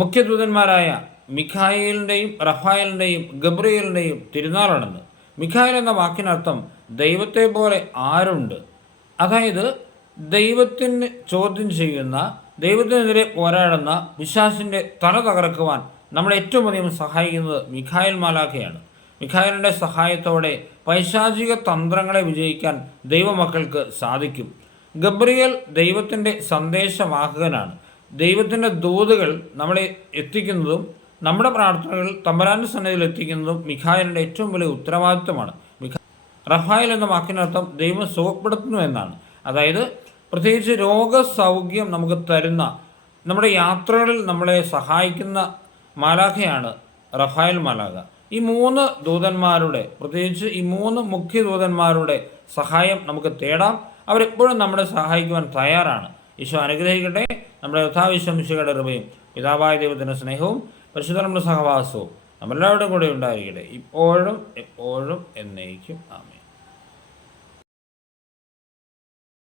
മുഖ്യദൂതന്മാരായ മിഖായേലിൻ്റെയും റഫായേലിൻ്റെയും ഗബ്രിയേലിൻ്റെയും തിരുനാളാണെന്ന്. Mikhail എന്ന വാക്കിനർത്ഥം ദൈവത്തെ പോലെ ആരുണ്ട്, അതായത് ദൈവത്തിന് ചോദ്യം ചെയ്യുന്ന, ദൈവത്തിനെതിരെ പോരാടുന്ന പിശാചിൻ്റെ തല തകർക്കുവാൻ നമ്മളെ ഏറ്റവും അധികം സഹായിക്കുന്നത് മിഖായേൽ മാലാഖയാണ്. മിഖായേലിൻ്റെ സഹായത്തോടെ പൈശാചിക തന്ത്രങ്ങളെ വിജയിക്കാൻ ദൈവമക്കൾക്ക് സാധിക്കും. ഗബ്രിയേൽ ദൈവത്തിൻ്റെ സന്ദേശവാഹകനാണ്. ദൈവത്തിൻ്റെ ദൂതുകൾ നമ്മളെ എത്തിക്കുന്നതും നമ്മുടെ പ്രാർത്ഥനകൾ തമ്പുരാൻ്റെ സന്നിധിയിൽ എത്തിക്കുന്നതും മിഖായേലിൻ്റെ ഏറ്റവും വലിയ ഉത്തരവാദിത്വമാണ്. റഫായേൽ എന്ന വാക്കിനർത്ഥം ദൈവം സുഖപ്പെടുത്തുന്നു എന്നാണ്. അതായത് പ്രത്യേകിച്ച് രോഗസൗഖ്യം നമുക്ക് തരുന്ന, നമ്മുടെ യാത്രകളിൽ നമ്മളെ സഹായിക്കുന്ന മാലാഖയാണ് റഫായേൽ മാലാഖ. ഈ മൂന്ന് ദൂതന്മാരുടെ, പ്രത്യേകിച്ച് ഈ മൂന്ന് മുഖ്യ ദൂതന്മാരുടെ സഹായം നമുക്ക് തേടാം. അവരെപ്പോഴും നമ്മളെ സഹായിക്കുവാൻ തയ്യാറാണ്. ഈശോ അനുഗ്രഹിക്കട്ടെ. നമ്മുടെ യഥാവിശ്വമിശിയുടെ കൃപയും പിതാവായ ദൈവത്തിൻ്റെ സ്നേഹവും പരിശുദ്ധ സഹവാസവും നമ്മളെല്ലാവരുടെയും കൂടെ ഉണ്ടായിരിക്കട്ടെ, ഇപ്പോഴും എപ്പോഴും എന്നേക്കും. ആമേൻ.